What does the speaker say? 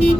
一